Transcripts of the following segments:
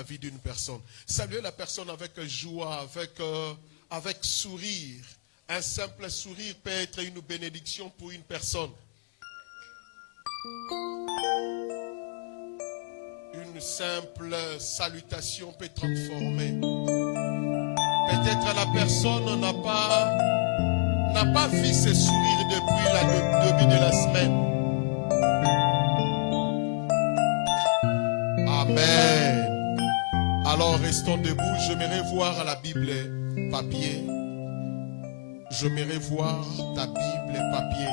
la vie d'une personne. Saluer la personne avec joie, avec sourire. Un simple sourire peut être une bénédiction pour une personne. Une simple salutation peut transformer. Peut-être la personne n'a pas vu ses sourires depuis le début de la semaine. Amen. Alors restons debout. J'aimerais voir la Bible papier. J'aimerais voir ta Bible papier.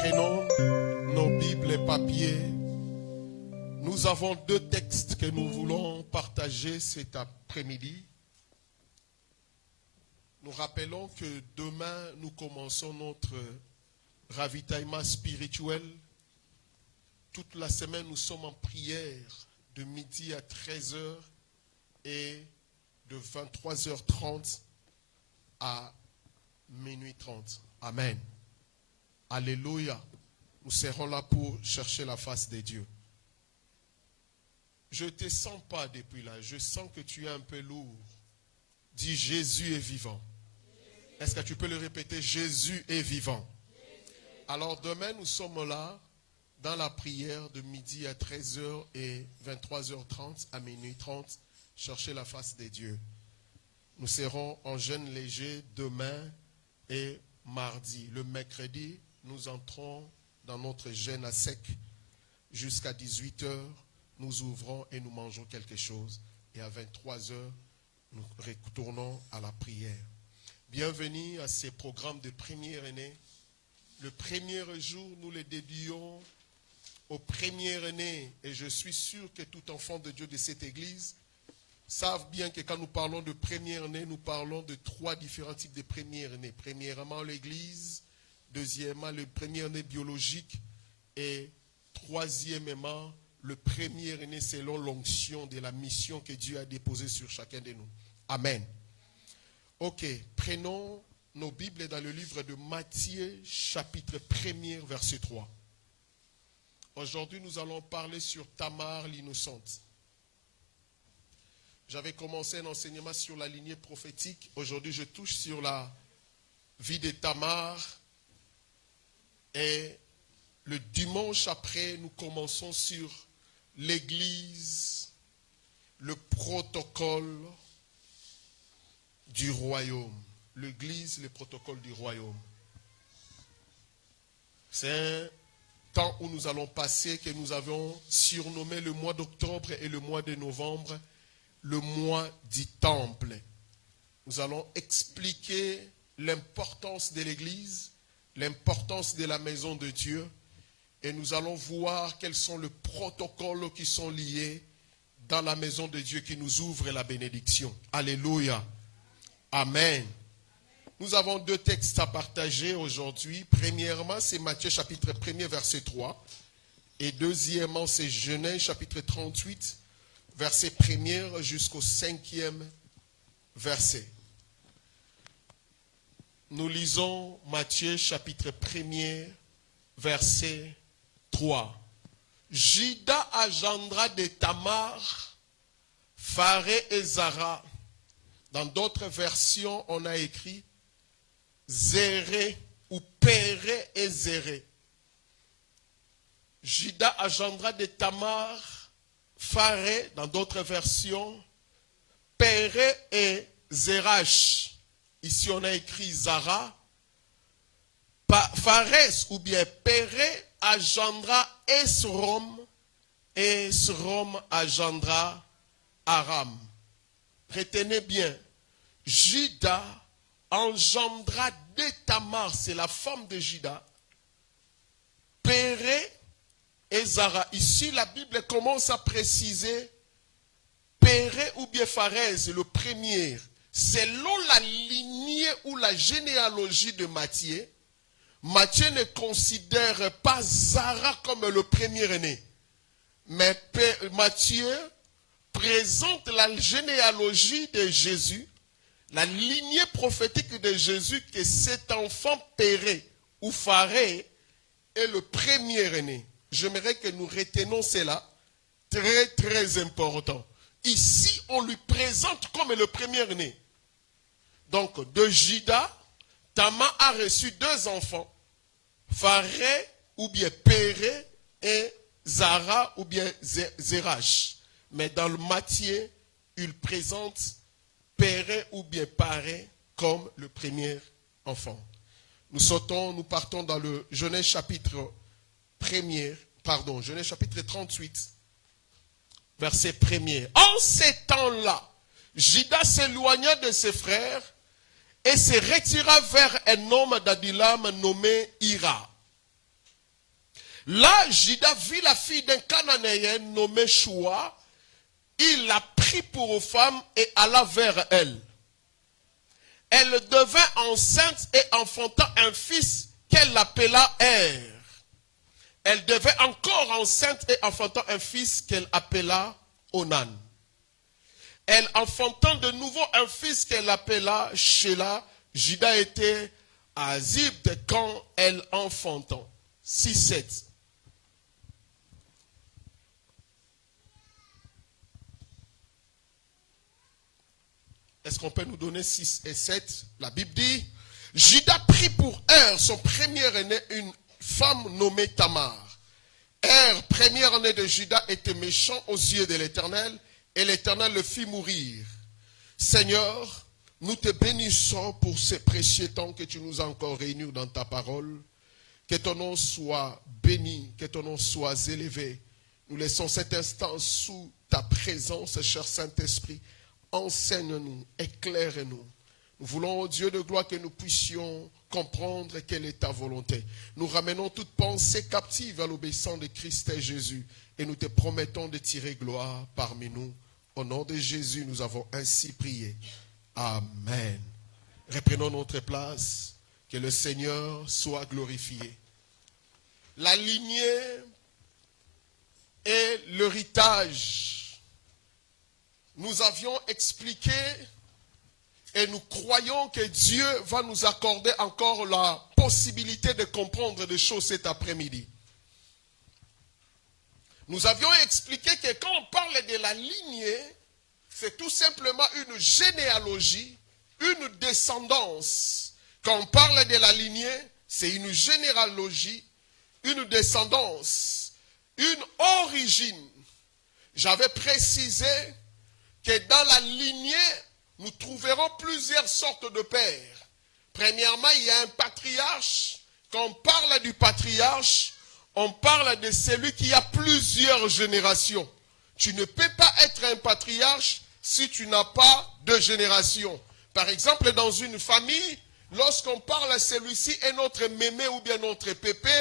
Prenons nos Bibles papier. Nous avons deux textes que nous voulons partager cet après-midi. Nous rappelons que demain, nous commençons notre ravitaillement spirituel. Toute la semaine, nous sommes en prière de midi à 13h et de 23h30 à minuit 30. Amen. Alléluia. Nous serons là pour chercher la face de Dieu. Je ne te sens pas depuis là. Je sens que tu es un peu lourd. Dis Jésus est vivant. Est-ce que tu peux le répéter? Jésus est vivant. Alors demain, nous sommes là dans la prière de midi à 13h et 23h30 à minuit 30. Chercher la face de Dieu. Nous serons en jeûne léger demain et mardi. Le mercredi, nous entrons dans notre jeûne à sec jusqu'à 18h. Nous ouvrons et nous mangeons quelque chose. Et à 23h, nous retournons à la prière. Bienvenue à ces programmes de première année. Le premier jour, nous le dédions aux premières années. Et je suis sûr que tout enfant de Dieu de cette église savent bien que quand nous parlons de première année, nous parlons de trois différents types de première année. Premièrement, l'église. Deuxièmement, le première année biologique. Et troisièmement, le premier année selon l'onction de la mission que Dieu a déposée sur chacun de nous. Amen. Ok, prenons nos Bibles dans le livre de Matthieu, chapitre 1er, verset 3. Aujourd'hui, nous allons parler sur Tamar l'innocente. J'avais commencé un enseignement sur la lignée prophétique. Aujourd'hui, je touche sur la vie de Tamar. Et le dimanche après, nous commençons sur l'église, le protocole du royaume. L'église, le protocole du royaume. C'est un temps où nous allons passer, que nous avons surnommé le mois d'octobre et le mois de novembre, le mois du temple. Nous allons expliquer l'importance de l'église, l'importance de la maison de Dieu, et nous allons voir quels sont les protocoles qui sont liés dans la maison de Dieu qui nous ouvre la bénédiction. Alléluia. Amen. Nous avons deux textes à partager aujourd'hui. Premièrement, c'est Matthieu chapitre 1er, verset 3. Et deuxièmement, c'est Genèse chapitre 38, verset 1er jusqu'au 5e verset. Nous lisons Matthieu chapitre 1er, verset 3. Juda engendra de Tamar, Pharez et Zara. Dans d'autres versions, on a écrit Zéré ou Péré et Zéré. Juda engendra de Tamar, Pharez, dans d'autres versions, Péré et Zérach. Ici, on a écrit Zara. Pharez ou bien Péré engendra Esrom, et Esrom engendra Aram. Retenez bien, Juda engendra de Tamar, c'est la femme de Juda, Péré et Zara. Ici, la Bible commence à préciser Péré ou bien Pharez, le premier. Selon la lignée ou la généalogie de Matthieu, Matthieu ne considère pas Zara comme le premier-né. Mais Matthieu présente la généalogie de Jésus, la lignée prophétique de Jésus, que cet enfant Péré ou Pharez est le premier-né. j'aimerais que nous retenions cela. Très, très important. Ici, on lui présente comme le premier-né. Donc, de Juda, Tamar a reçu 2 enfants. Pharé ou bien Péré et Zara ou bien Zérach. Mais dans le Matthieu, il présente Péré ou bien Paré comme le premier enfant. Nous partons dans le Genèse chapitre 38, verset 1er. En ces temps-là, Juda s'éloigna de ses frères et se retira vers un homme d'Adulam nommé Hira. Là, Juda vit la fille d'un Cananéen nommé Shua. Il la prit pour femme et alla vers elle. Elle devint enceinte et enfanta un fils qu'elle appela Er. Elle devint encore enceinte et enfanta un fils qu'elle appela Onan. Elle enfantant de nouveau un fils qu'elle appela Shelah. Juda était à Zibde quand elle enfanta. 6-7. Est-ce qu'on peut nous donner 6 et 7? La Bible dit, Juda prit pour son premier-né, une femme nommée Tamar. Premier-né de Juda, était méchant aux yeux de l'Éternel, et l'Éternel le fit mourir. Seigneur, nous te bénissons pour ces précieux temps que tu nous as encore réunis dans ta parole. Que ton nom soit béni, que ton nom soit élevé. Nous laissons cet instant sous ta présence, cher Saint-Esprit. Enseigne-nous, éclaire-nous. Nous voulons, ô Dieu de gloire, que nous puissions comprendre quelle est ta volonté. Nous ramenons toute pensée captive à l'obéissance de Christ et Jésus. Et nous te promettons de tirer gloire parmi nous. Au nom de Jésus, nous avons ainsi prié. Amen. Reprenons notre place. Que le Seigneur soit glorifié. La lignée et l'héritage. Nous avions expliqué et nous croyons que Dieu va nous accorder encore la possibilité de comprendre des choses cet après-midi. Nous avions expliqué que quand on parle de la lignée, c'est tout simplement une généalogie, une descendance. Quand on parle de la lignée, c'est une généalogie, une descendance, une origine. J'avais précisé que dans la lignée, nous trouverons plusieurs sortes de pères. Premièrement, il y a un patriarche. Quand on parle du patriarche, on parle de celui qui a plusieurs générations. Tu ne peux pas être un patriarche si tu n'as pas de génération. Par exemple, dans une famille, lorsqu'on parle à celui-ci est notre mémé ou bien notre pépé,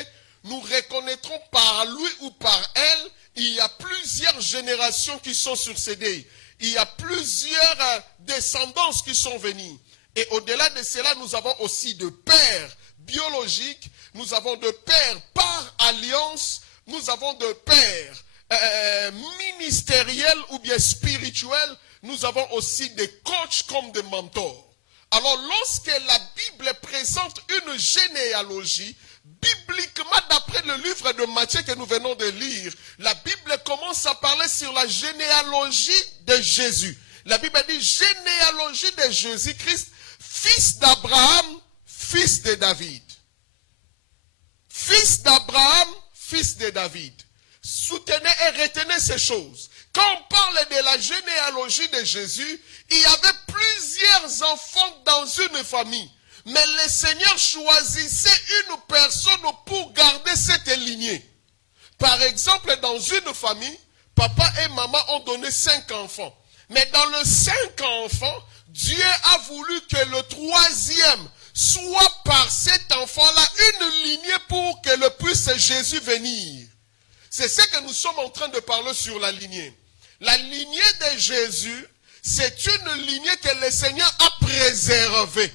nous reconnaîtrons par lui ou par elle, il y a plusieurs générations qui sont succédées. Il y a plusieurs descendances qui sont venues. Et au-delà de cela, nous avons aussi de pères biologiques, nous avons de pères par alliance, nous avons de pères ministériels ou bien spirituels, nous avons aussi des coachs comme des mentors. Alors lorsque la Bible présente une généalogie, bibliquement, d'après le livre de Matthieu que nous venons de lire, la Bible commence à parler sur la généalogie de Jésus. La Bible dit généalogie de Jésus-Christ, fils d'Abraham, fils de David. Fils d'Abraham, fils de David. Soutenez et retenez ces choses. Quand on parle de la généalogie de Jésus, il y avait plusieurs enfants dans une famille. Mais le Seigneur choisissait une personne pour garder cette lignée. Par exemple, dans une famille, papa et maman ont donné 5 enfants. Mais dans les 5 enfants, Dieu a voulu que le 3e soit par cet enfant-là une lignée pour que le puisse Jésus venir. C'est ce que nous sommes en train de parler sur la lignée. La lignée de Jésus, c'est une lignée que le Seigneur a préservée.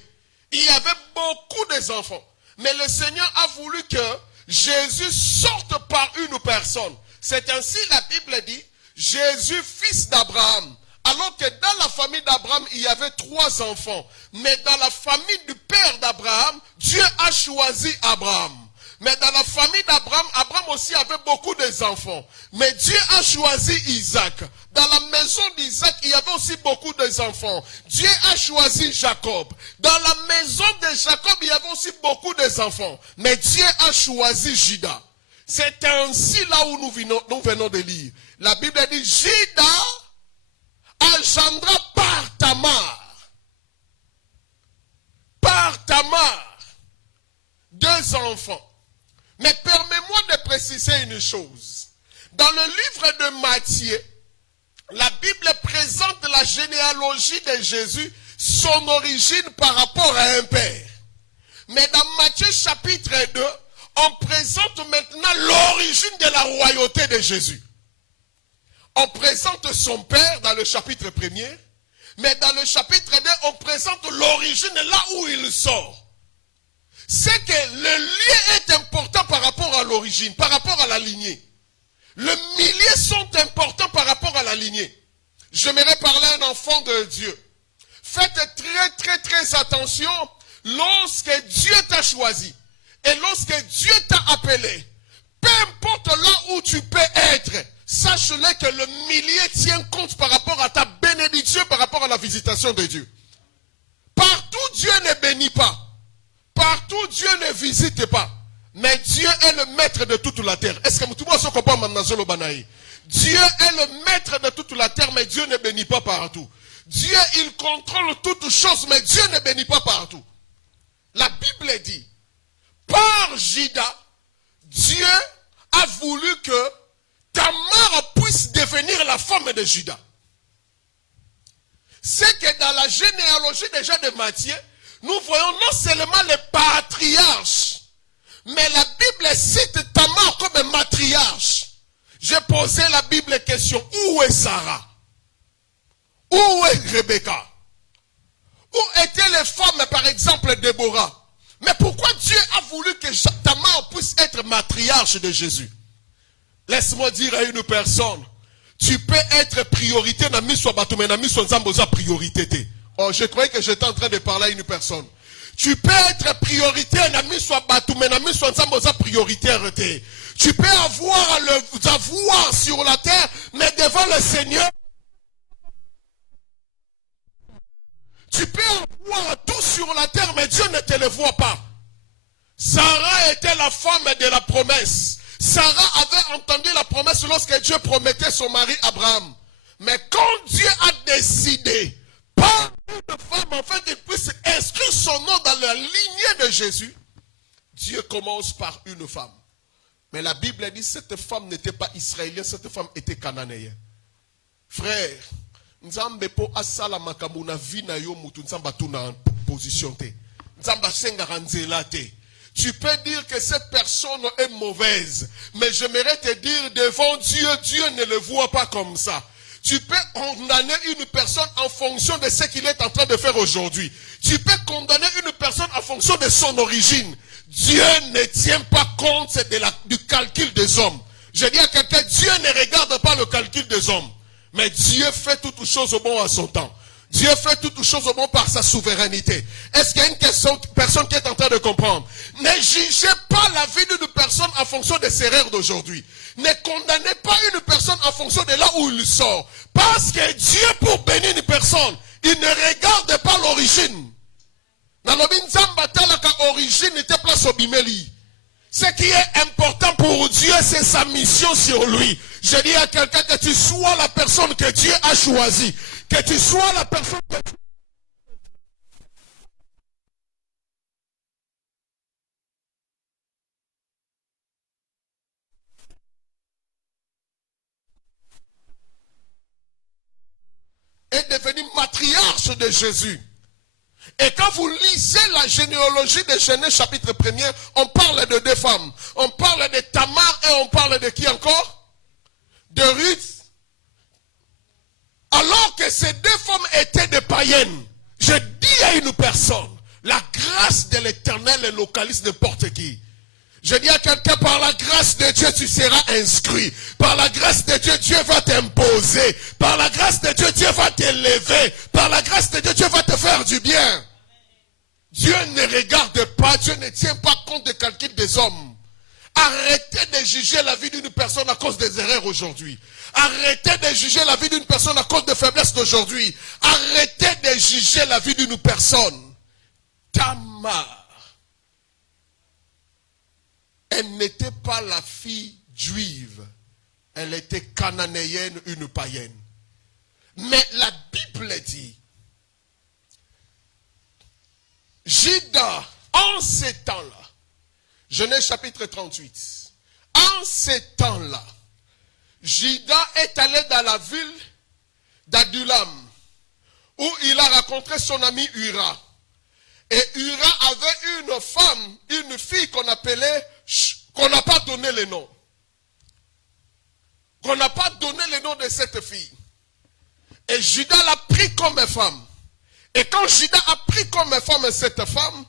Il y avait beaucoup d'enfants. Mais le Seigneur a voulu que Jésus sorte par une personne. C'est ainsi la Bible dit, Jésus, fils d'Abraham. Alors que dans la famille d'Abraham, il y avait 3 enfants. Mais dans la famille du père d'Abraham, Dieu a choisi Abraham. Mais dans la famille d'Abraham, Abraham aussi avait beaucoup d'enfants. Mais Dieu a choisi Isaac. Dans la maison d'Isaac, il y avait aussi beaucoup d'enfants. Dieu a choisi Jacob. Dans la maison de Jacob, il y avait aussi beaucoup d'enfants. Mais Dieu a choisi Juda. C'est ainsi là où nous venons de lire. La Bible dit, Juda engendra par Tamar. Par Tamar. 2 enfants. Mais permets-moi de préciser une chose. Dans le livre de Matthieu, la Bible présente la généalogie de Jésus, son origine par rapport à un père. Mais dans Matthieu chapitre 2, on présente maintenant l'origine de la royauté de Jésus. On présente son père dans le chapitre 1er, mais dans le chapitre 2, on présente l'origine là où il sort. C'est que le lien est important par rapport à l'origine, par rapport à la lignée. Les milliers sont importants par rapport à la lignée. J'aimerais parler à un enfant de Dieu. Faites très attention lorsque Dieu t'a choisi et lorsque Dieu t'a appelé. Peu importe là où tu peux être, sache-le que le millier tient compte par rapport à ta bénédiction, par rapport à la visitation de Dieu. Partout Dieu ne bénit pas. Partout Dieu ne visite pas. Mais Dieu est le maître de toute la terre. Est-ce que tout le monde se comprend maintenant? Dieu est le maître de toute la terre, mais Dieu ne bénit pas partout. Dieu, il contrôle toutes choses, mais Dieu ne bénit pas partout. La Bible dit, par Juda, Dieu a voulu que Tamar puisse devenir la femme de Juda. C'est que dans la généalogie déjà de Matthieu, nous voyons non seulement les patriarches, mais la Bible cite Tamar comme matriarche. J'ai posé la Bible question, où est Sarah? Où est Rebecca? Où étaient les femmes, par exemple, Déborah? Mais pourquoi Dieu a voulu que Tamar puisse être matriarche de Jésus? Laisse-moi dire à une personne, tu peux être priorité, priorité. Oh, je croyais que j'étais en train de parler à une personne. Tu peux être priorité, priorité. Tu peux avoir le avoir sur la terre, mais devant le Seigneur, tu peux avoir tout sur la terre, mais Dieu ne te le voit pas. Sarah était la femme de la promesse. Sarah avait entendu la promesse lorsque Dieu promettait son mari Abraham. Mais quand Dieu a décidé, par une femme, en fait, qu'il puisse inscrire son nom dans la lignée de Jésus, Dieu commence par une femme. Mais la Bible dit que cette femme n'était pas israélienne, cette femme était cananéenne. Frère, Nzambe po asala makambo na vie na yo mutu nzamba tu na position te. Nzamba senga ranzela te. Tu peux dire que cette personne est mauvaise, mais j'aimerais te dire devant Dieu, Dieu ne le voit pas comme ça. Tu peux condamner une personne en fonction de ce qu'il est en train de faire aujourd'hui. Tu peux condamner une personne en fonction de son origine. Dieu ne tient pas compte du calcul des hommes. Je dis à quelqu'un, Dieu ne regarde pas le calcul des hommes. Mais Dieu fait toutes choses au bon à son temps. Dieu fait toutes choses au bon par sa souveraineté. Est-ce qu'il y a une personne qui est en train de comprendre? Ne jugez pas la vie d'une personne en fonction de ses erreurs d'aujourd'hui. Ne condamnez pas une personne en fonction de là où il sort. Parce que Dieu, pour bénir une personne, il ne regarde pas l'origine. Ce qui est important pour Dieu, c'est sa mission sur lui. Je dis à quelqu'un que tu sois la personne que Dieu a choisie. Que tu sois la personne que Dieu... est devenu matriarche de Jésus. Et quand vous lisez la généalogie de Genèse chapitre 1er, on parle de 2 femmes. On parle de Tamar et on parle de qui encore? De Ruth. Alors que ces 2 femmes étaient des païennes, je dis à une personne, la grâce de l'Éternel localise n'importe qui. Je dis à quelqu'un, par la grâce de Dieu, tu seras inscrit. Par la grâce de Dieu, Dieu va t'imposer. Par la grâce de Dieu, Dieu va t'élever. Par la grâce de Dieu, Dieu va te faire du bien. Dieu ne regarde pas, Dieu ne tient pas compte des calculs des hommes. Arrêtez de juger la vie d'une personne à cause des erreurs aujourd'hui. Arrêtez de juger la vie d'une personne à cause des faiblesses d'aujourd'hui. Arrêtez de juger la vie d'une personne. Tamar, elle n'était pas la fille juive. Elle était cananéenne, une païenne. Mais la Bible dit, Juda, en ces temps-là, Genèse chapitre 38, en ces temps-là, Juda est allé dans la ville d'Adulam, où il a rencontré son ami Ura. Et Ura avait une femme, une fille qu'on appelait, qu'on n'a pas donné le nom. Qu'on n'a pas donné le nom de cette fille. Et Juda l'a pris comme femme. Et quand Juda a pris comme femme cette femme,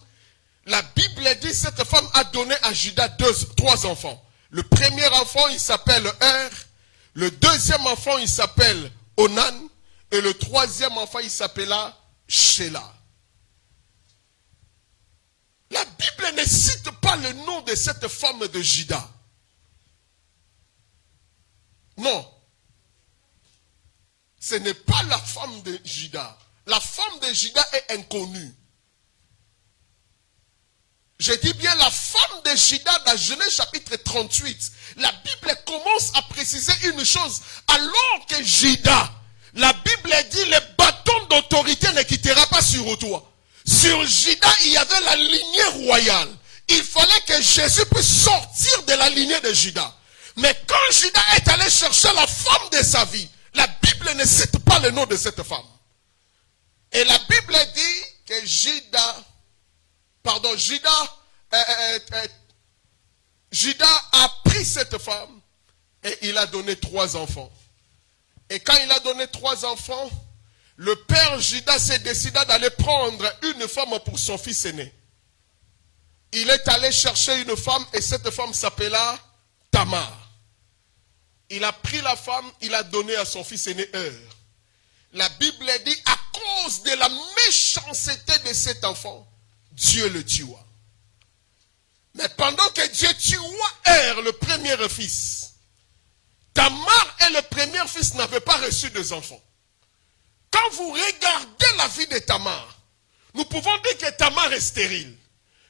la Bible dit que cette femme a donné à Juda trois enfants. Le premier enfant, il s'appelle Er. Le deuxième enfant, il s'appelle Onan. Et le troisième enfant, il s'appela Sheila. La Bible ne cite pas le nom de cette femme de Juda. Non. Ce n'est pas la femme de Juda. La femme de Juda est inconnue. Je dis bien la femme de Juda dans Genèse chapitre 38. La Bible commence à préciser une chose. Alors que Juda, la Bible dit le bâton d'autorité ne quittera pas sur toi. Sur Juda, il y avait la lignée royale. Il fallait que Jésus puisse sortir de la lignée de Juda. Mais quand Juda est allé chercher la femme de sa vie, la Bible ne cite pas le nom de cette femme. Et la Bible dit que Juda a pris cette femme et il a donné 3 enfants. Et quand il a donné 3 enfants, le père Juda s'est décidé d'aller prendre une femme pour son fils aîné. Il est allé chercher une femme et cette femme s'appela Tamar. Il a pris la femme, il a donné à son fils aîné Er. La Bible dit, à cause de la méchanceté de cet enfant, Dieu le tua. Mais pendant que Dieu tua Er, le premier fils, Tamar et le premier fils n'avaient pas reçu des enfants. Quand vous regardez la vie de Tamar, nous pouvons dire que Tamar est stérile.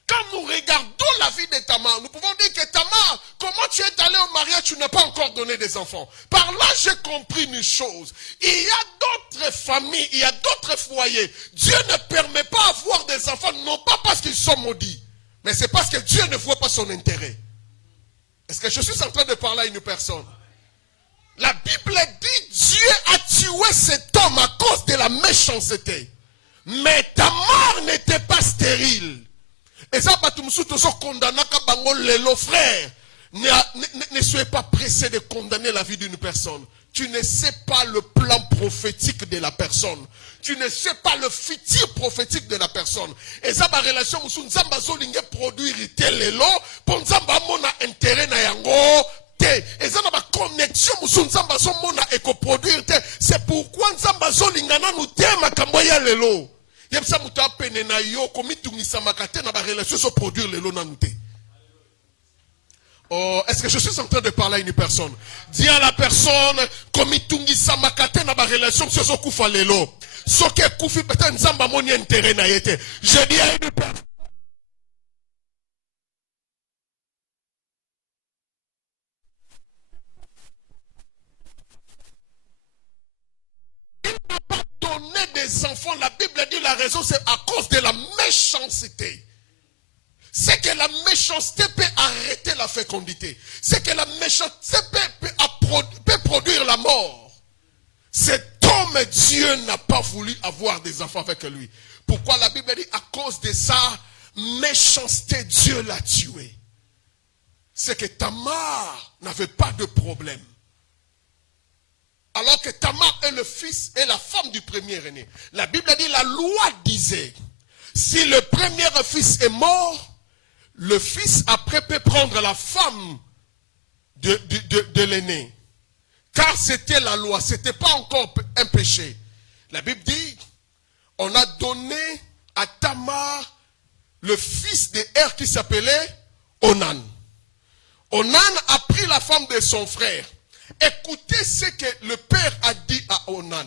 Quand nous regardons la vie de Tamar, nous pouvons dire que Tamar, comment tu es allé au mariage, tu n'as pas encore donné des enfants. Par là, j'ai compris une chose. Il y a d'autres familles, il y a d'autres foyers. Dieu ne permet pas d'avoir des enfants, non pas parce qu'ils sont maudits, mais c'est parce que Dieu ne voit pas son intérêt. Est-ce que je suis en train de parler à une personne? La Bible dit, Dieu a tué cet homme à cause de la méchanceté. Mais Tamar n'était pas stérile. Et ça, frère, ne soyez pas pressé de condamner la vie d'une personne. Tu ne sais pas le plan prophétique de la personne. Tu ne sais pas le futur prophétique de la personne. Et ça, ma relation, nous sommes produire tel lot, pour nous avons intérêt na yango. Et ça, ma connexion, nous sommes éco-produire. C'est pourquoi nous sommes lingana nous thème à Kamboya lelo. Oh, est-ce que je suis en train de parler à une personne? Dis à la personne, comme il samakate na ba relation sur ce koufa lelo. Ce qui est koufi peut-être nzamba moni intérêt na yete. Je dis à une personne. Donner des enfants, la Bible dit la raison, c'est à cause de la méchanceté. C'est que la méchanceté peut arrêter la fécondité. C'est que la méchanceté peut produire la mort. Cet homme, Dieu n'a pas voulu avoir des enfants avec lui. Pourquoi la Bible dit à cause de sa méchanceté, Dieu l'a tué. C'est que Tamar n'avait pas de problème. Alors que Tamar est le fils et la femme du premier aîné. La Bible dit, la loi disait, si le premier fils est mort, le fils après peut prendre la femme de l'aîné. Car c'était la loi, ce n'était pas encore un péché. La Bible dit, on a donné à Tamar le fils de Er qui s'appelait Onan. Onan a pris la femme de son frère. Écoutez ce que le père a dit à Onan.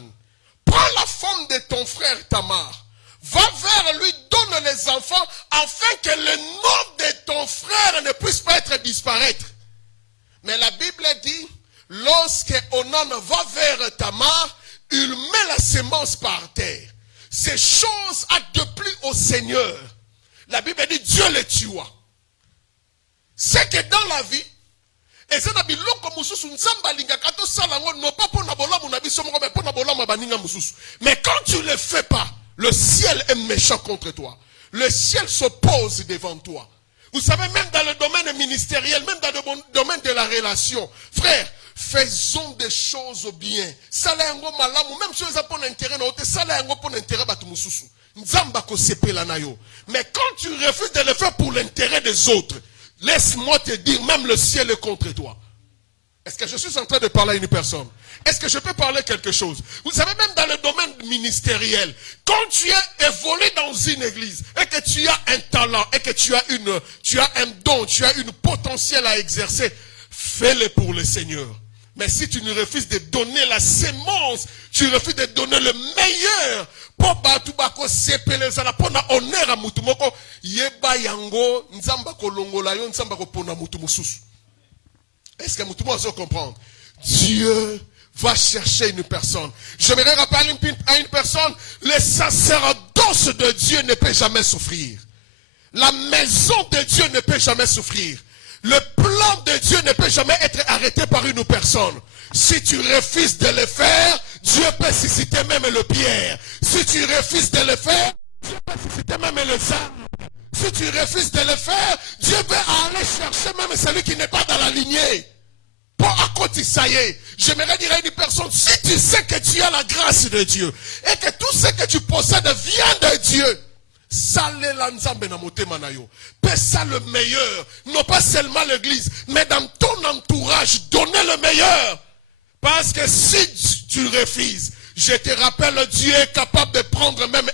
Prends la femme de ton frère Tamar. Va vers lui, donne les enfants, afin que le nom de ton frère ne puisse pas être disparaître. Mais la Bible dit, lorsque Onan va vers Tamar, il met la semence par terre. Ces choses a déplu au Seigneur. La Bible dit, Dieu les tua. C'est que dans la vie, et ça n'a pas mais quand tu ne le fais pas, le ciel est méchant contre toi. Le ciel s'oppose devant toi. Vous savez, même dans le domaine ministériel, même dans le domaine de la relation, frère, faisons des choses bien. Même si vous avez un intérêt, mais quand tu refuses de le faire pour l'intérêt des autres, laisse-moi te dire, même le ciel est contre toi. Est-ce que je suis en train de parler à une personne? Est-ce que je peux parler quelque chose? Vous savez, même dans le domaine ministériel, quand tu es évolué dans une église et que tu as un talent et que tu as un don, tu as une potentiel à exercer, fais-le pour le Seigneur. Mais si tu ne refuses de donner la semence, tu refuses de donner le meilleur pour batubako sepele zala pona honneur à mutumoko yeba yango nzamba kolongola yo nzamba kopona mutumususu. Est-ce que mutumo va comprendre? Dieu va chercher une personne. J'aimerais rappeler à une personne, le sacerdoce de Dieu ne peut jamais souffrir. La maison de Dieu ne peut jamais souffrir. Le plan de Dieu ne peut jamais être arrêté par une personne. Si tu refuses de le faire, Dieu peut susciter même le pierre. Si tu refuses de le faire, Dieu peut susciter même les arbres. Si tu refuses de le faire, Dieu peut aller chercher même celui qui n'est pas dans la lignée. Pour à côté, ça y est. J'aimerais dire à une personne, si tu sais que tu as la grâce de Dieu et que tout ce que tu possèdes vient de Dieu, salé la nzambe na motema na yo. Paie ça le meilleur. Non pas seulement l'église, mais dans ton entourage, donnez le meilleur. Parce que si tu refuses, je te rappelle, Dieu est capable de prendre même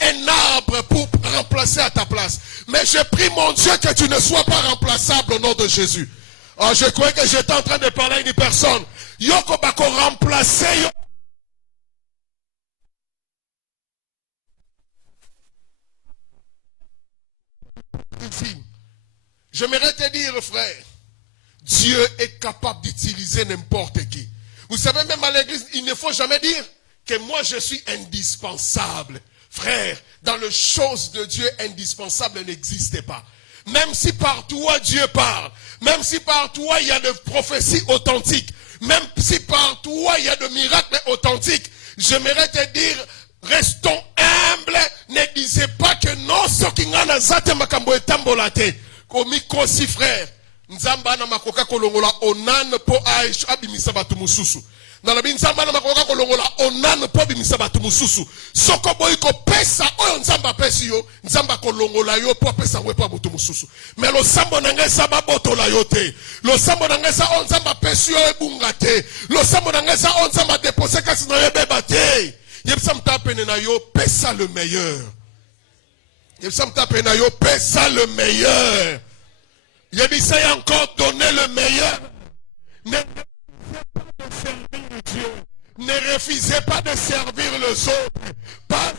un arbre pour remplacer à ta place. Mais je prie mon Dieu que tu ne sois pas remplaçable au nom de Jésus. Oh, je croyais que j'étais en train de parler à une personne. Yoko bako remplacer. J'aimerais te dire, frère, Dieu est capable d'utiliser n'importe qui. Vous savez, même à l'église, il ne faut jamais dire que moi je suis indispensable. Frère, dans les choses de Dieu, indispensable n'existe pas. Même si par toi Dieu parle, même si par toi il y a des prophéties authentiques, même si par toi il y a des miracles authentiques, j'aimerais te dire, restons humbles, ne disez pas que non, ce qui n'a zate makambo etambolate. Komi kosi frère, nzamba na makoka kolongola onan po aish abimisa batu mususu. Nalobi nzamba na makoka kolongola onan po abimisa batu mususu. Soko boyiko pesa oyo nzamba pesi yo, nzamba kolongola yo po pesa wepa batu mususu. Mais lo sambo nangesa babotola yo te. Lo sambo nangesa on nzamba pesi yo ebunga te. Lo sambo nangesa on nzamba depose kasi na yo beba te. Yebisa mtapene na yo pesa le meilleur. Yebisa mtapene na yo pesa le meilleur. Yebisa y encore donner le meilleur. Ne refusez pas de servir les autres. Pas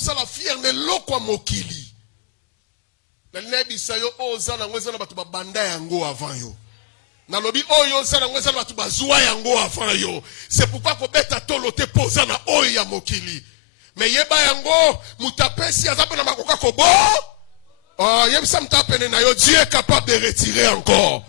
ça la fière ne lokwa mokili. La nebisa yo ozana ngweza na batu babanda yango avant yo. Nalobi oyo ozana ngweza na batu bazwa yango avant yo. C'est pourquoi ko beta tolo te poza na oyo ya mokili. Mais yeba yango mutapesi azape na makoka kobo. Oh, yebisa mtapene na yo, Dieu est capable de retirer encore.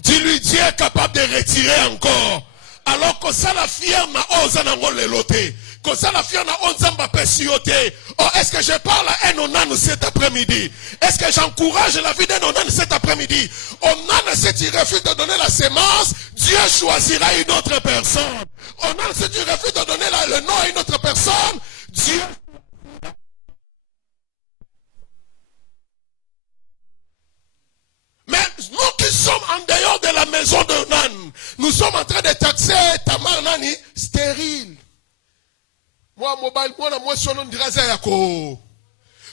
Dis-lui, Dieu est capable de retirer encore. Alors que ça la fière na ozana ngole lote. Que ça la fière na onzamba pesiote. Oh, est-ce que je parle à un onan cet après-midi? Est-ce que j'encourage la vie d'un onan cet après-midi? Onan, si tu refuses de donner la sémence, Dieu choisira une autre personne. Onan, si tu refuses de donner le nom à une autre personne, Dieu... Mais nous qui sommes en dehors de la maison de Nan, nous sommes en train de taxer Tamar Nani stérile. Moi, mobile, moi, son nom dirait Zayako.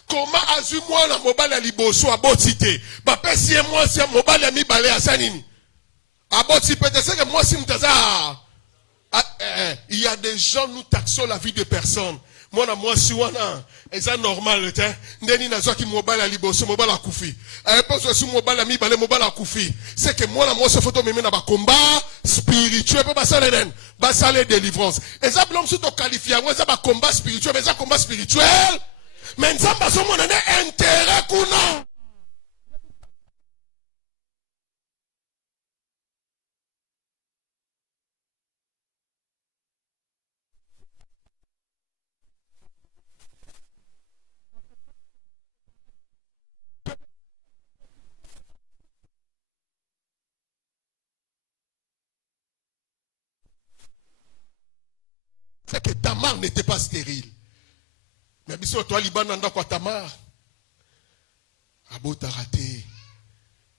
Comment azu moi la mobile à liboso à botité? Bah, si moi, si mobile à mi balé à Sanini. À botité, peut-être que moi, si m'taza. Il y a des gens, nous taxons la vie de personnes. Moi, si wana, et ça normal, ndeni nazo ki mobile à liboso, mobile à koufi. Pas aussi mobile à mi balé, mobile à koufi. C'est que moi, ce photo me met dans combat spirituel, pas ça les basa les délivrance. Et ça, l'homme surtout qualifié, moi, ça va combat spirituel, mais ça combat spirituel. Mais ça, parce qu'on a un intérêt qu'on a. C'est que Tamar n'était pas stérile. Mais bien sûr, toi, Liban, nanda quoi Tamar. Abo tarate.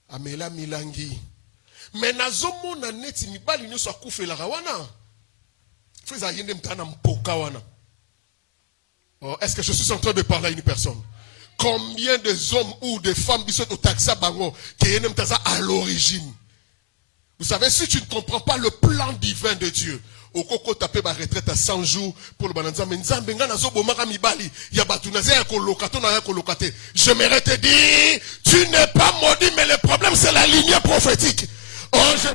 Amela milangi. Mais nazomo na neti mibali nyo sa kufe la rawana. Faiza yende mtana mpoka wana. Oh, est-ce que je suis en train de parler à une personne? Combien de hommes ou de femmes qui sont au taxa bango qui yende mtasa à l'origine? Vous savez, si tu ne comprends pas le plan divin de Dieu, au koko tapé ma retraite à 100 jours pour le bananza, mais nzambe nga nazo bomaka mibali, ya batu naze ya kolokato na ya kolokate. J'aimerais te dire, tu n'es pas maudit, mais le problème c'est la lignée prophétique. Oh, je...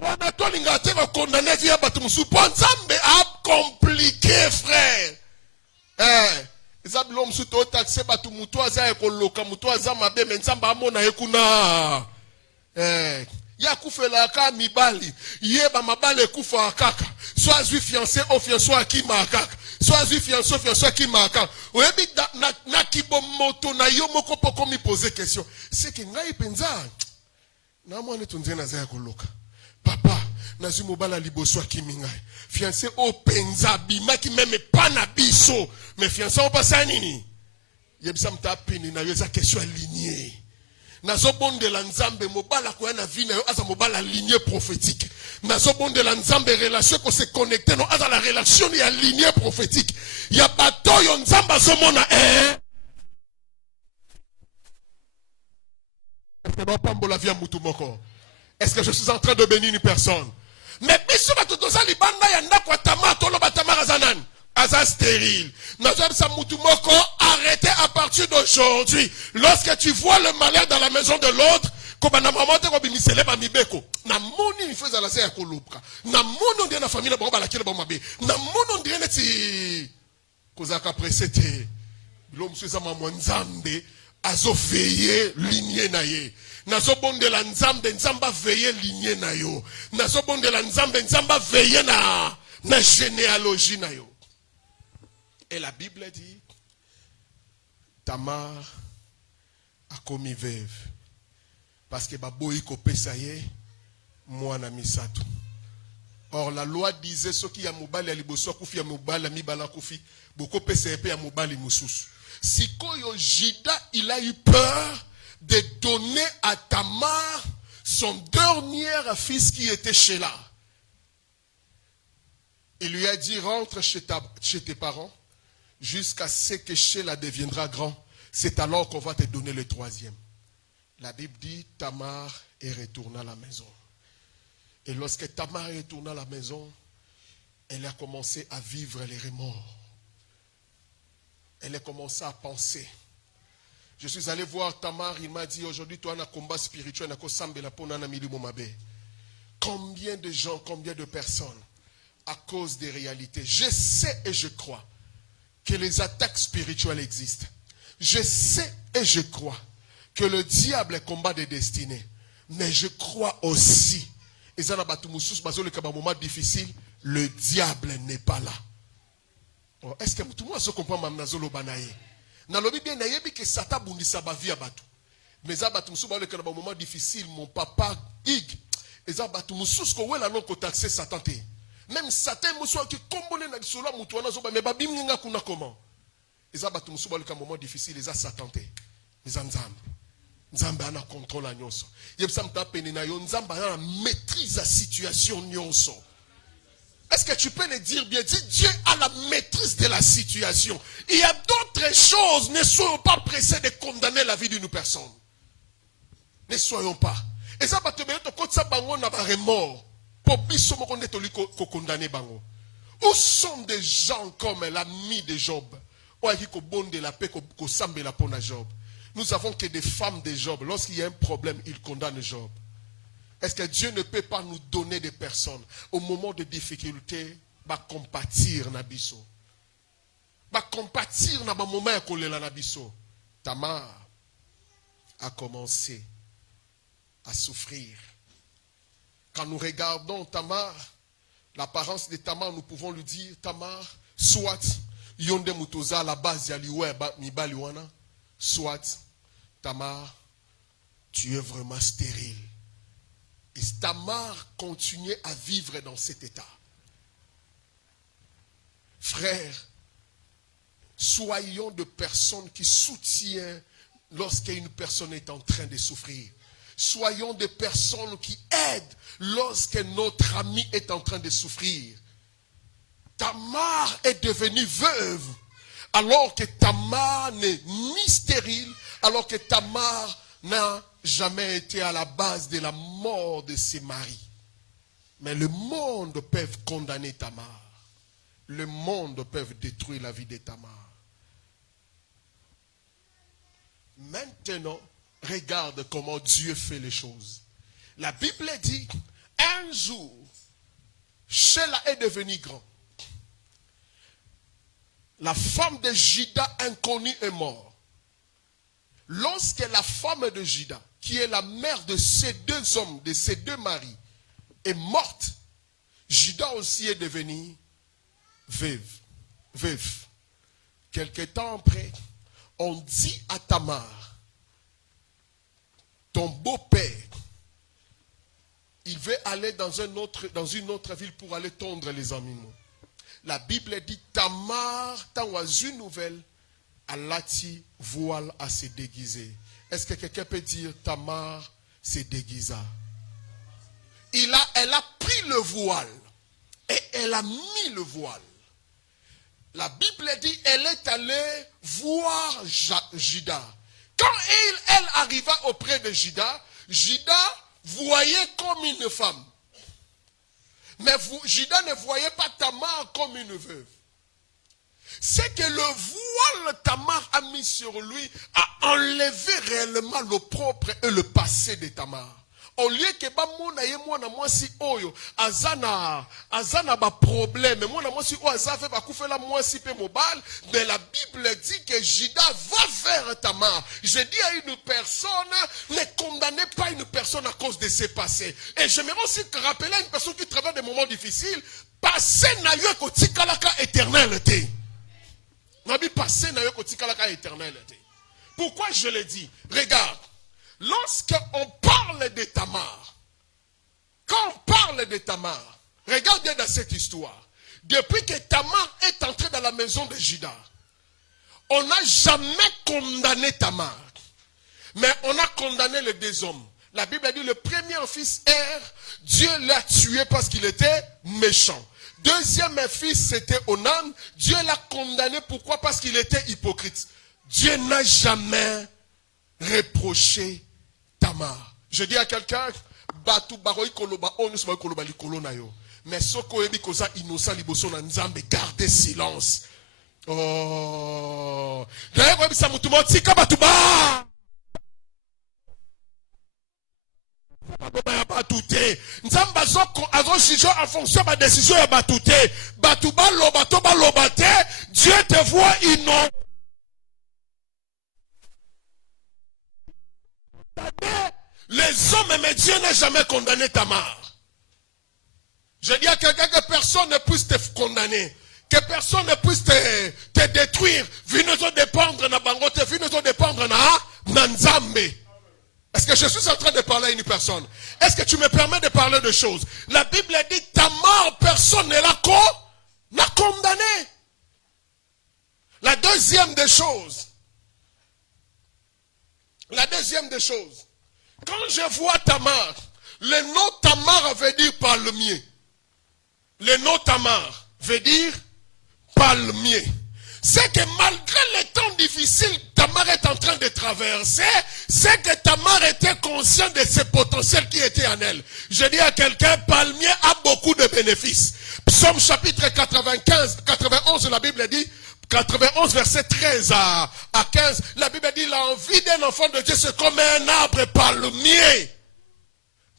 Wana to lingate va condamner via batu musupo nzambe a compliqué frère. Ezab l'homme sous to taxé batu muto aza ekoloka muto aza mabe mais nzambe amona ekuna. Ya kufela ka mibali yeba mabale kufa kaka soit zui fiancé au fiancé akima kaka soit zui fiancé au fiancé akima kaka oyebi na kibomoto na yo moko poko mi poser question c'est que ngai penza na mwana tunze na za koloka papa nazu mobala liboso akimi ngai fiancé au penza bimaki même pas na biso mais fiancé au pasa nini yebisa mtapini na yo za question alignée. Nazobonde la nzambe mobala ko na vie na yo asa mobala lignée prophétique. Nazobonde la nzambe relation ko se connecter no asa la relation ya lignée prophétique. Ya bato yo nzamba somona Est-ce que je suis en train de bénir une personne? Mais biso bato toza libanda ya ndako atama tolo batama razanan. Aza stérile. Arrêtez à partir d'aujourd'hui. Lorsque tu vois le malheur dans la maison de l'autre, comme na maman te kobimisele ba mibeko. Na moni ni feza la se ya kolupka. Na mono ndi na famille ba ba la kile ba mabe. Na mono ndi neti kozaka presete. L'homme suza maman nzambe azo veiller lignée na ye. Nazo bonde la nzambe nzamba veiller lignée na yo. Nazo bonde la nzambe nzamba veiller na généalogie na yo. Et la Bible dit, Tamar a commis veuve. Parce que baboyi kopé ça y est, moi na misato. Or la loi disait ce qui a mobali aliboso kufi a mobali mibala kufi, boko pesa epé a mobali mususu. Si koyo Jida il a eu peur de donner à Tamar son dernier fils qui était Sheila. Il lui a dit rentre chez tes parents. Jusqu'à ce que Sheila deviendra grand, c'est alors qu'on va te donner le troisième. La Bible dit, Tamar est retournée à la maison. Et lorsque Tamar est retournée à la maison, elle a commencé à vivre les remords. Elle a commencé à penser. Je suis allé voir Tamar, il m'a dit, aujourd'hui, toi, on a un combat spirituel, combien de gens, combien de personnes, à cause des réalités, je sais et je crois, que les attaques spirituelles existent. Je sais et je crois que le diable est combat des destinées. Mais je crois aussi, et ça n'a moment difficile, le diable n'est pas là. Est-ce que tout le monde se comprend Mamnazolo Banaye? Nalobi bien nayebi que Satan bundisa ba vie abatu. Mais ça batu musu ba le kana ba moment difficile mon papa Ig. Et ça batu musu ko wela non ko taxer Satan te. Même Satan musu ki kombole na solo mutu wana zo ba me ba bimnga kuna comment. Et ça batu musu ba le kana moment difficile et ça Satan te. Mais Nzambe. Nzambe ana contrôle a nyonso. Yebsa mta pene na yo Nzambe ana maîtrise la situation nyonso. Est-ce que tu peux le dire bien? Dis, Dieu a la maîtrise de la situation. Il y a d'autres choses. Ne soyons pas pressés de condamner la vie d'une personne. Ne soyons pas. Et ça va te mettre quand ça bango na ba remords. Pour biso mo konde toli ko condamner bango. Où sont des gens comme l'ami de Job? Ou qui ko bonde la paix ko sambe la pona Job. Nous avons que des femmes de Job. Lorsqu'il y a un problème, ils condamnent Job. Est-ce que Dieu ne peut pas nous donner des personnes au moment de difficulté, va compatir na biso, va compatir na ba moment kolela na biso? Tamar a commencé à souffrir. Quand nous regardons Tamar, l'apparence de Tamar, nous pouvons lui dire Tamar, soit yonde mutoza à la base yaliwe mibali wana, soit Tamar, tu es vraiment stérile. Et Tamar continuait à vivre dans cet état. Frères, soyons de personnes qui soutiennent lorsqu'une personne est en train de souffrir. Soyons des personnes qui aident lorsque notre ami est en train de souffrir. Tamar est devenue veuve, alors que Tamar n'est ni stérile, alors que Tamar n'a jamais été à la base de la mort de ses maris. Mais le monde peut condamner Tamar. Le monde peut détruire la vie de Tamar. Maintenant, regarde comment Dieu fait les choses. La Bible dit, un jour, Sheila est devenu grand. La femme de Juda inconnue est morte. Lorsque la femme de Juda, qui est la mère de ces deux hommes, de ces deux maris, est morte, Juda aussi est devenu veuve. Quelque temps après, on dit à Tamar, ton beau-père, il veut aller dans une autre ville pour aller tondre les animaux. La Bible dit, Tamar, t'as une nouvelle, Alati voile à se déguiser. Est-ce que quelqu'un peut dire Tamar se déguisa? Elle a pris le voile et elle a mis le voile. La Bible dit elle est allée voir Juda. Quand elle arriva auprès de Juda, Juda voyait comme une femme. Mais Juda ne voyait pas Tamar comme une veuve. C'est que le voile Tamar a mis sur lui a enlevé réellement le propre et le passé de Tamar. Au lieu que moi si oyo azana ba problème moi si o azafe ba kufela moi si pe mobile, mais la Bible dit que Juda va vers Tamar. Je dis à une personne, ne condamnez pas une personne à cause de ses passés. Et j'aimerais aussi rappeler à une personne qui traverse des moments difficiles, passé na yo ko tikalaka éternalité. Nabi passé na yo ko tikalaka éternalité. Pourquoi je le dis? Regarde. Lorsqu'on parle de Tamar, quand on parle de Tamar, regarde bien dans cette histoire. Depuis que Tamar est entré dans la maison de Juda, on n'a jamais condamné Tamar. Mais on a condamné les deux hommes. La Bible dit le premier fils Er, Dieu l'a tué parce qu'il était méchant. Deuxième fils c'était Onan, Dieu l'a condamné pourquoi? Parce qu'il était hypocrite. Dieu n'a jamais reproché Tamar. Je dis à quelqu'un, batu baroi koloba onus ba koloba likolo na yo. Mais soko ebi koza innocent liboso na Nzambe, gardez silence. Oh. D'ailleurs ebi sa mutu moti ka batu ba. Ba ya batute. Nzamba zoko azo juger en fonction de la décision ya batute. Batu ba loba to ba loba te, Dieu te voit innocent. Les hommes, mais Dieu n'a jamais condamné Tamar. Je dis à quelqu'un que personne ne puisse te condamner. Que personne ne puisse te détruire. Vino dépendre na bangote, vino dépendre na nzambe. Est-ce que je suis en train de parler à une personne? Est-ce que tu me permets de parler de choses? La Bible dit, ta mort, personne ne l'a condamné. La deuxième des choses, quand je vois Tamar, le nom Tamar veut dire palmier. Le nom Tamar veut dire palmier. C'est que malgré les temps difficiles Tamar est en train de traverser, c'est que Tamar était conscient de ce potentiel qui était en elle. Je dis à quelqu'un, palmier a beaucoup de bénéfices. Psaume chapitre 91, la Bible dit, 91 verset 13 à 15, la Bible dit, l'envie d'un enfant de Dieu c'est comme un arbre palmier.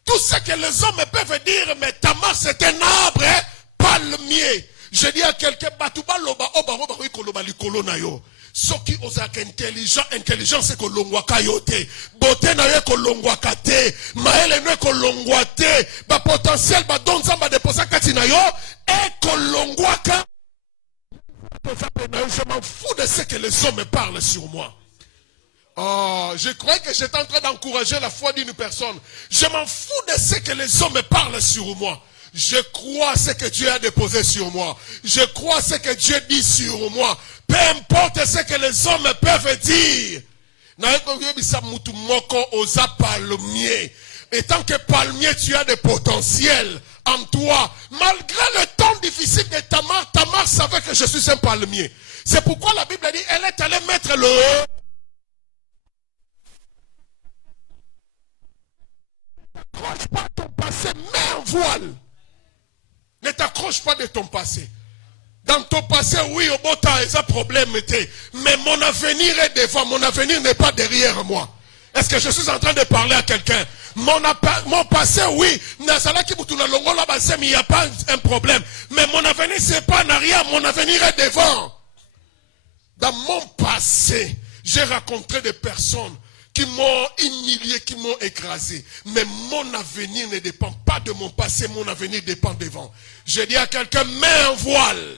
Tout ce que les hommes peuvent dire, mais Tamar c'est un arbre palmier. Je dis à quelqu'un, Batouba loba oba koloba likolo na yo. Soki ozaka intelligent c'est kolongwaka yo te. Beauté na yo kolongwaka te. Maele no kolongwa te. Ba potentiel ba don zamba déposa kati na yo e kolongwaka. Je m'en fous de ce que les hommes parlent sur moi. Oh, je croyais que j'étais en train d'encourager la foi d'une personne. Je m'en fous de ce que les hommes parlent sur moi. Je crois ce que Dieu a déposé sur moi. Je crois ce que Dieu dit sur moi. Peu importe ce que les hommes peuvent dire. Et tant que palmier, tu as des potentiels en toi. Malgré le temps difficile de Tamar, Tamar savait que je suis un palmier. C'est pourquoi la Bible dit, elle est allée mettre le... N'accroche pas ton passé, mets un voile. Ne t'accroche pas de ton passé. Dans ton passé, oui, au bon temps, il y a un problème. Mais mon avenir est devant. Mon avenir n'est pas derrière moi. Est-ce que je suis en train de parler à quelqu'un? Mon passé, oui. Il n'y a pas un problème. Mais mon avenir, c'est pas en arrière. Mon avenir est devant. Dans mon passé, j'ai rencontré des personnes qui m'ont humilié, qui m'ont écrasé. Mais mon avenir ne dépend pas de mon passé, mon avenir dépend devant. Je dis à quelqu'un, mets un voile.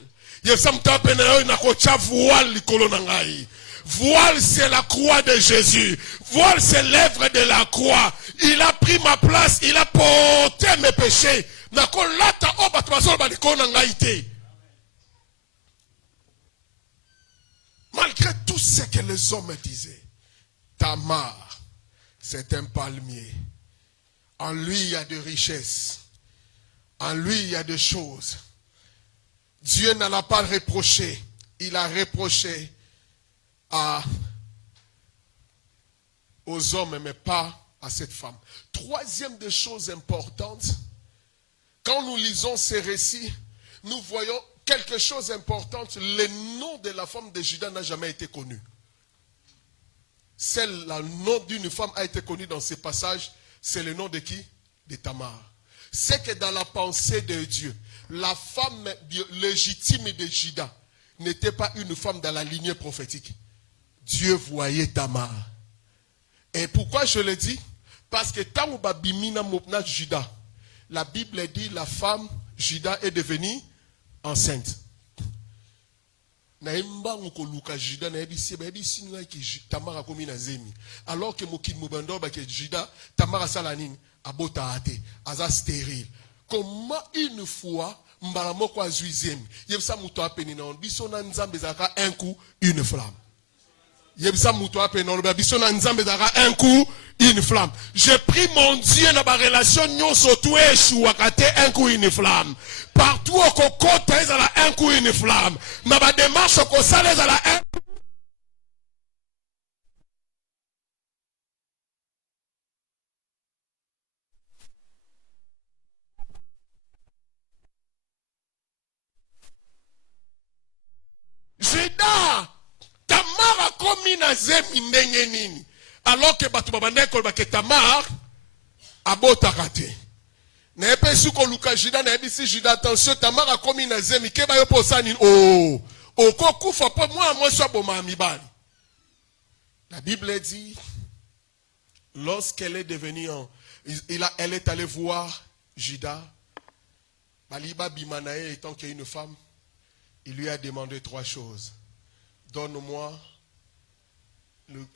Voile, c'est la croix de Jésus. Voile, c'est l'œuvre de la croix. Il a pris ma place, il a porté mes péchés. Malgré tout ce que les hommes disaient, Tamar, c'est un palmier. En lui, il y a de richesses. En lui, il y a des choses. Dieu n'en a pas reproché. Il a reproché aux hommes, mais pas à cette femme. Troisième des choses importantes, quand nous lisons ces récits, nous voyons quelque chose d'important. Le nom de la femme de Juda n'a jamais été connu. Le nom d'une femme a été connu dans ces passages. C'est le nom de qui? De Tamar. C'est que dans la pensée de Dieu, la femme légitime de Juda n'était pas une femme dans la lignée prophétique. Dieu voyait Tamar. Et pourquoi je le dis? Parce que tant que Juda, la Bible dit la femme Juda est devenue enceinte. Alors que Mokin Mubando Juda, Tamar Salanin, Abota Ate, Aza stérile. Comment une fois, Mbaramoko Azuizem, Yebsa Moutoa Peninon, Bissona Nzambezaka un coup, une flamme. Yebsa Moutoa Peninon, Bissona Nzambezaka un coup, une flamme. Je prie mon Dieu dans ma relation, nous surtout échouakate un coup, une flamme. Partout au coco, t'es à un coup, une flamme. Dans ma démarche au Kossal, à la un coup. Juda, Tamar a commis na zemi ndenge nini. Alors que batu babane kolba ke Tamar abota kate. Na epe suko luka Juda na ebisi Juda attention Tamar a commis na zemi ke ba yo posa nini. Oh, oko kufa po moi so boma mibali. La Bible dit lorsqu'elle est devenue elle est allée voir Juda. Baliba bimanae étant qu'une femme. il lui a demandé 3 choses. Donne-moi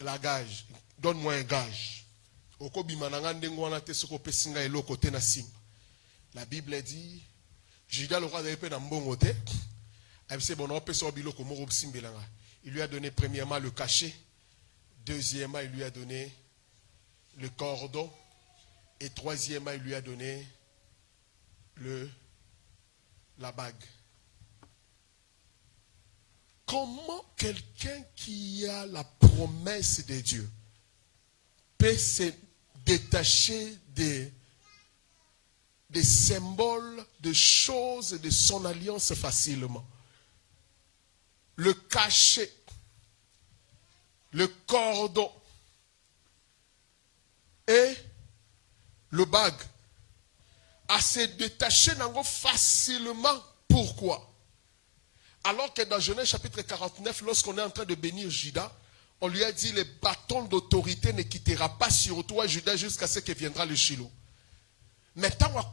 la gage. Donne-moi un gage. La Bible dit, Judas le roi de l'épée dans bon côté. Il lui a donné premièrement le cachet. Deuxièmement, il lui a donné le cordon. Et troisièmement, il lui a donné la bague. Comment quelqu'un qui a la promesse de Dieu peut se détacher des symboles, de choses, de son alliance facilement? Le cachet, le cordon et le bague, à se détacher facilement. Pourquoi? Alors que dans Genèse chapitre 49, lorsqu'on est en train de bénir Judas, on lui a dit, le bâton d'autorité ne quittera pas sur toi, Judas, jusqu'à ce que viendra le Shiloh. Maintenant,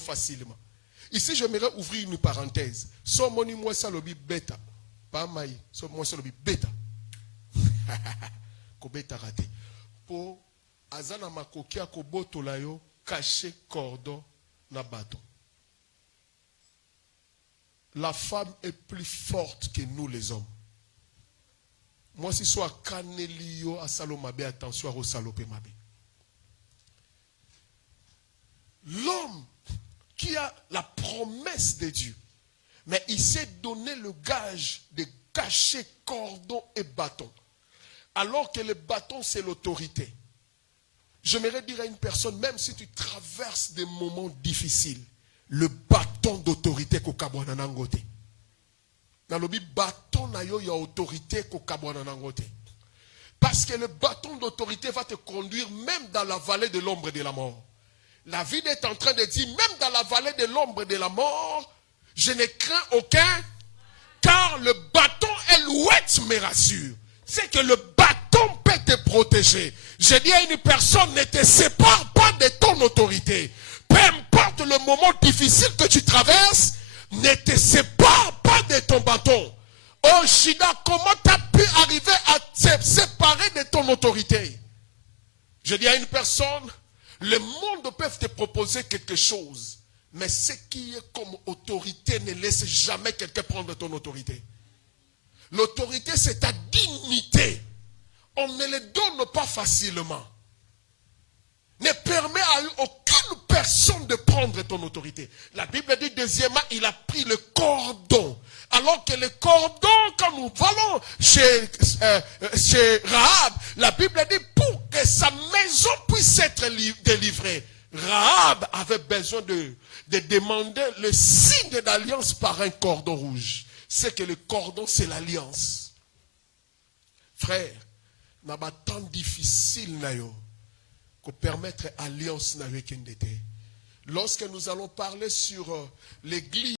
facilement. Ici, j'aimerais ouvrir une parenthèse. Somoni moi salobi bêta. Pas maï. Somoni moi salobi bêta. Ko bêta raté. Pour azana makokia ko botolayo caché cordon na bâton. La femme est plus forte que nous les hommes. Moi si soit kanelio a salomabe attention à salopé mabe. L'homme qui a la promesse de Dieu, mais il s'est donné le gage de cacher cordon et bâton. Alors que le bâton, c'est l'autorité. J'aimerais dire à une personne, même si tu traverses des moments difficiles, le bâton d'autorité ko kabwana nangote. Nalobi bâton na yo ya autorité ko kabwana nangote. Parce que le bâton d'autorité va te conduire même dans la vallée de l'ombre de la mort. La Bible est en train de dire, même dans la vallée de l'ombre de la mort, je ne crains aucun, car le bâton Elouette me rassure. C'est que le bâton peut te protéger. Je dis à une personne, ne te sépare pas de ton autorité. Peu importe le moment difficile que tu traverses, ne te sépare pas de ton bâton. Oh Shida, comment tu as pu arriver à te séparer de ton autorité? Je dis à une personne, le monde peut te proposer quelque chose, mais ce qui est comme autorité ne laisse jamais quelqu'un prendre ton autorité. L'autorité, c'est ta dignité. On ne le donne pas facilement. Ne permet à aucune personne de prendre ton autorité. La Bible dit deuxièmement, il a pris le cordon. Alors que le cordon, quand nous allons chez Rahab, la Bible dit pour que sa maison puisse être délivrée. Rahab avait besoin de demander le signe d'alliance par un cordon rouge. C'est que le cordon, c'est l'alliance. Frère, n'a pas tant difficile que permettre alliance avec une. Lorsque nous allons parler sur l'église,